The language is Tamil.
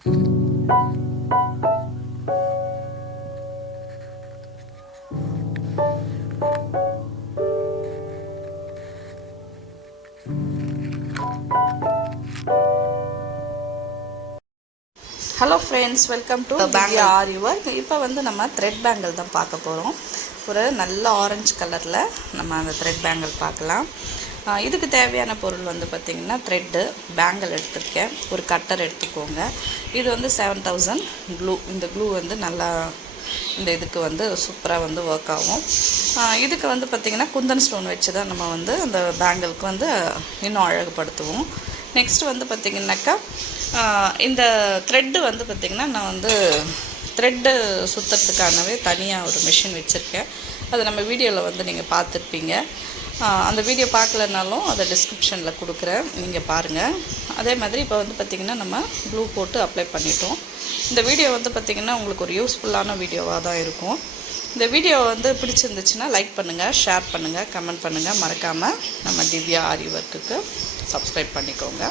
Hello friends, welcome to Divya Aari work. இப்போ வந்து நம்ம thread bangle தான் பார்க்க போகிறோம். ஒரு நல்ல ஆரஞ்சு கலரில் நம்ம அந்த thread bangle பார்க்கலாம். இதுக்கு தேவையான பொருள் வந்து பார்த்திங்கன்னா த்ரெட்டு, பேங்கிள் எடுத்துருக்கேன், ஒரு கட்டர் எடுத்துக்கோங்க. இது வந்து 7000 க்ளூ. இந்த க்ளூ வந்து நல்லா இந்த இதுக்கு வந்து சூப்பராக வந்து ஒர்க் ஆகும். இதுக்கு வந்து பார்த்திங்கன்னா குந்தன் ஸ்டோன் வச்சு தான் நம்ம வந்து அந்த பேங்கிளுக்கு வந்து இன்னும் அழகுபடுத்துவோம். நெக்ஸ்ட் வந்து பார்த்திங்கனாக்கா இந்த த்ரெட்டு வந்து பார்த்திங்கன்னா நான் வந்து த்ரெட்டு சுற்றுறதுக்கானவே தனியாக ஒரு மிஷின் வச்சுருக்கேன். அது நம்ம வீடியோவில் வந்து நீங்கள் பார்த்துருப்பீங்க. அந்த வீடியோ பார்க்கலனாலும் அதை டிஸ்கிரிப்ஷனில் கொடுக்குறேன், நீங்கள் பாருங்கள். அதே மாதிரி இப்போ வந்து பார்த்திங்கன்னா நம்ம க்ளூ போட்டு அப்ளை பண்ணிட்டோம். இந்த வீடியோ வந்து பார்த்திங்கன்னா உங்களுக்கு ஒரு யூஸ்ஃபுல்லான வீடியோவாக தான் இருக்கும். இந்த வீடியோ வந்து பிடிச்சிருந்துச்சுன்னா லைக் பண்ணுங்கள், ஷேர் பண்ணுங்கள், கமெண்ட் பண்ணுங்கள். மறக்காமல் நம்ம திவ்யா ஆரி ஒர்க்குக்கு சப்ஸ்கிரைப் பண்ணிக்கோங்க.